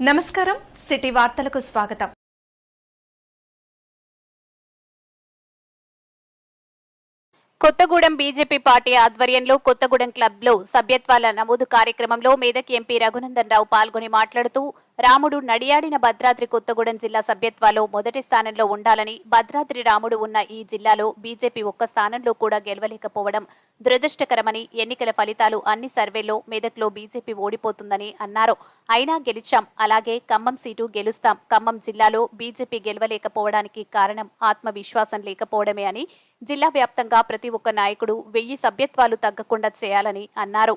నమస్కారం సిటీ వార్తలకు స్వాగతం. కొత్తగూడెం బీజేపీ పార్టీ ఆధ్వర్యంలో కొత్తగూడెం క్లబ్లో సభ్యత్వాల నమోదు కార్యక్రమంలో మేదక్ ఎంపీ రఘునందన్ రావు పాల్గొని మాట్లాడుతూ రాముడు నడియాడిన భద్రాద్రి కొత్తగూడెం జిల్లా సభ్యత్వాలో మొదటి స్థానంలో ఉండాలని భద్రాద్రి రాముడు ఉన్న ఈ జిల్లాలో బీజేపీ ఒక్క స్థానంలో కూడా గెలవలేకపోవడం దురదృష్టకరమని ఎన్నికల ఫలితాలు అన్ని సర్వేల్లో మెదక్లో బీజేపీ ఓడిపోతుందని అన్నారు. అయినా గెలిచాం అలాగే ఖమ్మం సీటు గెలుస్తాం. ఖమ్మం జిల్లాలో బీజేపీ గెలవలేకపోవడానికి కారణం ఆత్మవిశ్వాసం లేకపోవడమే అని జిల్లా వ్యాప్తంగా ప్రతి ఒక్క నాయకుడు వెయ్యి సభ్యత్వాలు తగ్గకుండా చేయాలని అన్నారు.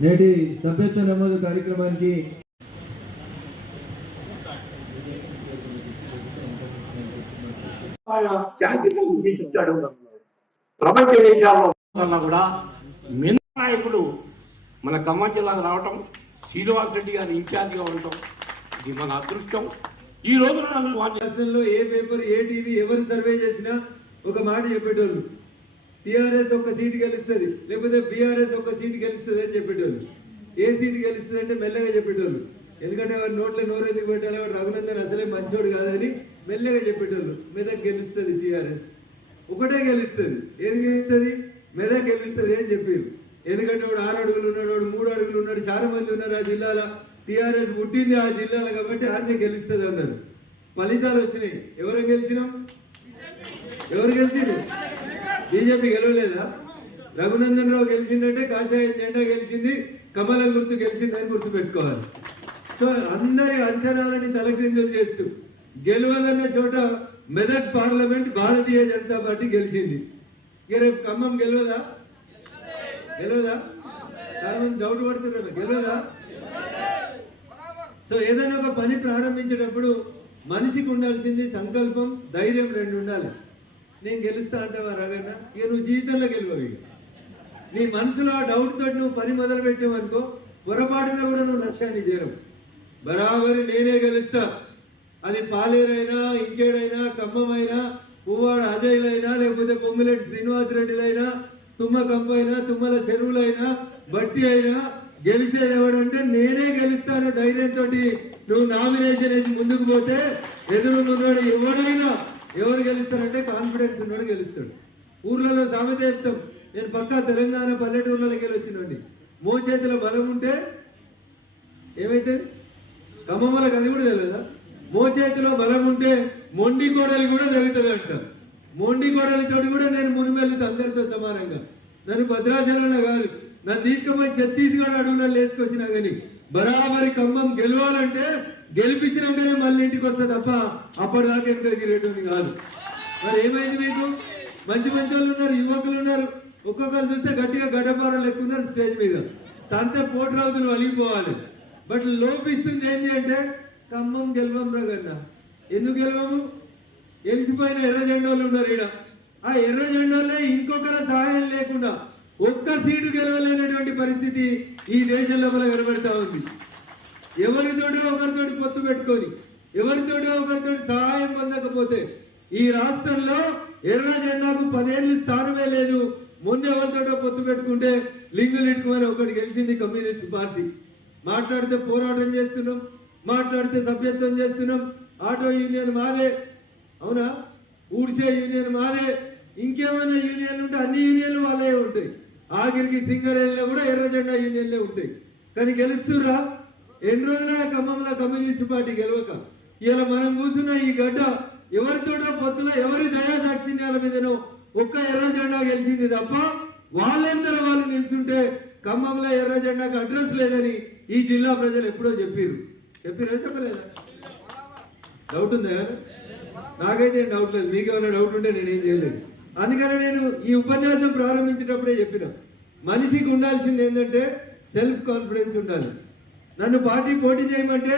నేటి సభ్యత్వ నమోదు కార్యక్రమానికి ప్రపంచ దేశాల్లో కూడా నాయకుడు మన ఖమ్మం జిల్లాకు రావటం శ్రీనివాస్ రెడ్డి గారు ఇన్ఛార్జిగా ఉండటం ఇది మన అదృష్టం. ఈ రోజున రాష్ట్రంలో ఏ పేపర్ ఏ టీవీ ఎవరు సర్వే చేసినా ఒక మాట చెప్పేటోళ్ళు. టీఆర్ఎస్ ఒక సీటు గెలుస్తుంది లేకపోతే బీఆర్ఎస్ ఒక సీటు గెలుస్తుంది అని చెప్పేటోళ్ళు. ఏ సీటు గెలుస్తుంది అంటే మెల్లగా చెప్పేటోళ్ళు. ఎందుకంటే వారి నోట్లో నోరు ఎందుకు పెట్టాలి? వాడు రఘునందన్ అసలే మంచోడు కాదని మెల్లగా చెప్పేటోళ్ళు. మెదక్ గెలుస్తుంది టీఆర్ఎస్. ఒకటే గెలుస్తుంది. ఏది గెలుస్తుంది? మెదక్ గెలుస్తుంది అని చెప్పారు ఎందుకంటే వాడు ఆరు అడుగులు ఉన్నాడు వాడు మూడు అడుగులు ఉన్నాడు చాలా మంది ఉన్నారు ఆ జిల్లాలో. టీఆర్ఎస్ పుట్టింది ఆ జిల్లాలో కాబట్టి ఆర్నే గెలుస్తుంది అన్నారు. ఫలితాలు వచ్చినాయి. ఎవరు గెలిచినాం? ఎవరు గెలిచిండు బీజేపీ గెలవలేదా? రఘునందన్ రావు గెలిచిందంటే కాషాయం జెండా గెలిచింది కమలం గుర్తు గెలిచిందని గుర్తు పెట్టుకోవాలి సో అందరి అంచనాలని తలక్రిందులు చేస్తూ గెలవదన్న చోట మెదక్ పార్లమెంట్ భారతీయ జనతా పార్టీ గెలిచింది. ఇక రేపు ఖమ్మం గెలవదా? గెలవదా? చాలా మంది డౌట్ పడుతున్నారు గెలవదా? సో ఏదైనా ఒక పని ప్రారంభించేటప్పుడు మనిషికి ఉండాల్సింది సంకల్పం ధైర్యం రెండు ఉండాలి. నేను గెలుస్తా అంటావా రగన్న ఇక నువ్వు జీవితంలో గెలవవు ఇక. నీ మనసులో ఆ డౌట్ తోటి నువ్వు పని మొదలు పెట్టావనుకో పొరపాటున కూడా నువ్వు లక్ష్యాన్ని చేరవు. బరాబరి నేనే గెలుస్తా. అది పాలేరైనా ఇంకేడైనా ఖమ్మమైనా పువ్వాడ అజయ్లైనా లేకపోతే పొంగులేటి శ్రీనివాసరెడ్డిలైనా తుమ్మ కంపైనా తుమ్మల చెరువులైనా బట్టి అయినా గెలిచేది ఎవడంటే నేనే గెలుస్తానే ధైర్యంతో నువ్వు నామినేషన్ వేసి ముందుకు పోతే ఎదురుకున్నాడు ఎవడైనా ఎవరు గెలుస్తారంటే కాన్ఫిడెన్స్ ఉన్నాడు గెలుస్తాడు. ఊర్లలో సామెత చెప్తాం నేను పక్కా తెలంగాణ పల్లెటూర్లకి వెళ్ళి వచ్చినండి మోచేతిలో బలం ఉంటే ఏమైతే? ఖమ్మంలో అది కూడా తెలియదా మోచేతిలో బలం ఉంటే మొండి కోడలు కూడా జరుగుతుంది అంట మొండి కోడలతోటి కూడా నేను మునిమెల్లితే అందరితో సమానంగా. నన్ను భద్రాచలంలో కాదు నన్ను తీసుకుపోయి ఛత్తీస్గఢ్ అడవులలో వేసుకొచ్చినా కానీ బరాబరి ఖమ్మం గెలవాలంటే గెలిపించినాకనే మళ్ళీ ఇంటికి వస్తా తప్ప అప్పటిదాకా ఎంత ఎగిరేటోని కాదు. మరి ఏమైంది మీకు? మంచి మంచి వాళ్ళు ఉన్నారు యువకులు ఉన్నారు. ఒక్కొక్కరు చూస్తే గట్టిగా గడ్డపారం లెక్క ఉన్నారు స్టేజ్ మీద. తంతే పోటరావుతులు వలిగిపోవాలి. బట్ లోపిస్తుంది ఏంటి అంటే ఖమ్మం గెలవం రగన్న ఎందుకు గెలవము? గెలిచిపోయిన ఎర్ర జెండోళ్ళు ఉన్నారు ఈడ. ఆ ఎర్ర జెండోలే ఇంకొకరి సహాయం లేకుండా ఒక్క సీటు గెలవలేనటువంటి పరిస్థితి ఈ దేశంలో మనం కనబడతా ఉంది. ఎవరితోటో ఒకరితోటి పొత్తు పెట్టుకొని ఎవరితోటో ఒకరితోటి సహాయం పొందకపోతే ఈ రాష్ట్రంలో ఎర్ర జెండాకు పదేళ్ళు స్థానమే లేదు. మొన్న ఎవరితోటో పొత్తు పెట్టుకుంటే లింగులెట్టుకుని ఒకటి గెలిచింది కమ్యూనిస్ట్ పార్టీ. మాట్లాడితే పోరాటం చేస్తున్నాం మాట్లాడితే సభ్యత్వం చేస్తున్నాం. ఆటో యూనియన్ మాదే. అవునా? ఊడిసే యూనియన్ మాదే. ఇంకేమైనా యూనియన్లు ఉంటే అన్ని యూనియన్లు వాళ్ళే ఉంటాయి. ఆఖరికి సింగరేణిలో కూడా ఎర్ర జెండా యూనియన్లే ఉంటాయి. కానీ గెలుస్తురా ఎన్ని రోజుల ఖమ్మంలో కమ్యూనిస్ట్ పార్టీ గెలవక? ఇలా మనం కూర్చున్న ఈ గడ్డ ఎవరితోటో పొత్తులో ఎవరి దయా దాక్షిణ్యాల మీదనో ఒక్క ఎర్ర జెండా గెలిచింది తప్ప వాళ్ళందరూ వాళ్ళు నిల్చుంటే ఖమ్మంలో ఎర్ర జెండాకి అడ్రస్ లేదని ఈ జిల్లా ప్రజలు ఎప్పుడో చెప్పారు చెప్పిరా చెప్పలేదా? డౌట్ ఉందా? నాకైతే డౌట్ లేదు. మీకు ఏమైనా డౌట్ ఉంటే నేనేం చేయలేదు అందుకని నేను ఈ ఉపన్యాసం ప్రారంభించేటప్పుడే చెప్పిన. మనిషికి ఉండాల్సింది ఏంటంటే సెల్ఫ్ కాన్ఫిడెన్స్ ఉండాలి. నన్ను పార్టీ పోటీ చేయమంటే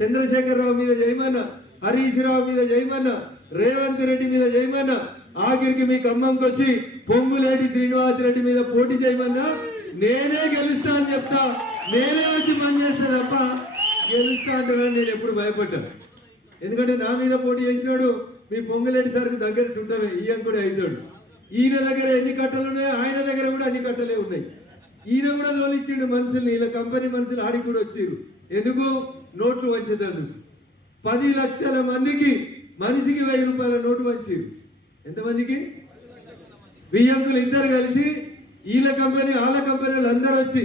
చంద్రశేఖరరావు మీద చేయమన్నా హరీష్ రావు మీద చేయమన్నా రేవంత్ రెడ్డి మీద చేయమన్నా ఆఖరికి మీ ఖమ్మంకి వచ్చి పొంగులేటి శ్రీనివాస్ రెడ్డి మీద పోటీ చేయమన్నా నేనే గెలుస్తా అని చెప్తా. నేనే వచ్చి పనిచేస్తా తప్ప గెలుస్తా అంటే నేను ఎప్పుడు భయపడ్డాను. ఎందుకంటే నా మీద పోటీ చేసినాడు మీ పొంగులేటి సార్కి దగ్గర చుట్టమే ఈయన కూడా అవుతాడు. ఈయన దగ్గర ఎన్ని కట్టలు ఉన్నాయో ఆయన దగ్గర కూడా అన్ని కట్టలే ఉన్నాయి. ఈయన కూడా లోనిచ్చిండు మనుషుల్ని ఇలా కంపెనీ మనుషులు ఆడికి కూడా వచ్చిర్రు. ఎందుకు? నోట్లు వంచేదందుకు పది లక్షల మందికి మనిషికి వెయ్యి రూపాయల నోటు వచ్చింది ఎంతమందికి బియ్యంకులు ఇద్దరు కలిసి వీళ్ళ కంపెనీ వాళ్ళ కంపెనీలు అందరూ వచ్చి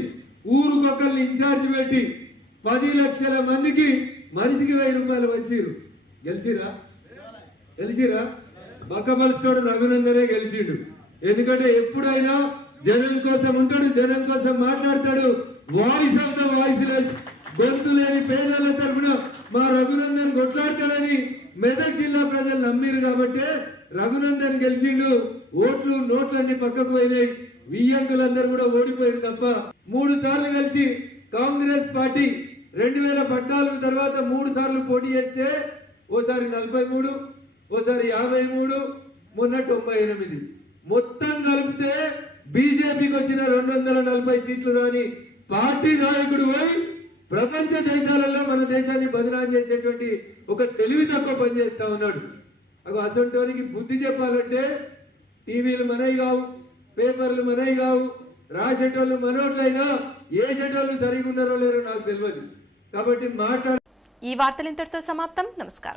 ఊరుకొకరిని ఇన్ఛార్జ్ పెట్టి పది లక్షల మందికి మనిషికి వెయ్యి రూపాయలు వంచిర్రు గెలిచిరా గెలిచిరా? బక్కపలుచుకోడు రఘునందనే గెలిచిండు. ఎందుకంటే ఎప్పుడైనా జనం కోసం ఉంటాడు జనం కోసం మాట్లాడతాడు. Voice of the voiceless గొంతు లేని పేదల తరఫున మా రఘునందన్ కొట్లాడతాడని మెదక్ జిల్లా ప్రజలు నమ్మిరు కాబట్టి రఘునందన్ గెలిచిండు. ఓట్లు నోట్లన్నీ పక్కకు పోయినాయి. వియ్యంకులందరూ కూడా ఓడిపోయారు తప్ప మూడు సార్లు కలిసి కాంగ్రెస్ పార్టీ రెండు వేల పద్నాలుగు తర్వాత మూడు సార్లు పోటీ చేస్తే ఓసారి నలభై మూడు ఓసారి యాభై మూడు మొన్న తొంభై ఎనిమిది. మొత్తం కలిపితే బీజేపీకి వచ్చిన రెండు వందల నలభై సీట్లు రాని పార్టీ నాయకుడు పోయి ప్రపంచ దేశాలలో మన దేశాన్ని బదనాం చేసేటువంటి ఒక తెలివి తక్కువ పని చేస్తా ఉన్నాడు. అగో అసంటోనికి బుద్ధి చెప్పాలంటే టీవీలు మనవి కావు పేపర్లు మనవి కావు రాసేటోళ్ళు మనోట్లయినా వేసేటోళ్ళు సరిగా ఉన్నారో లేరో నాకు తెలియదు. కాబట్టి మాట్లాడ ఈ వార్తలు ఇంతటితో సమాప్తం. నమస్కారం.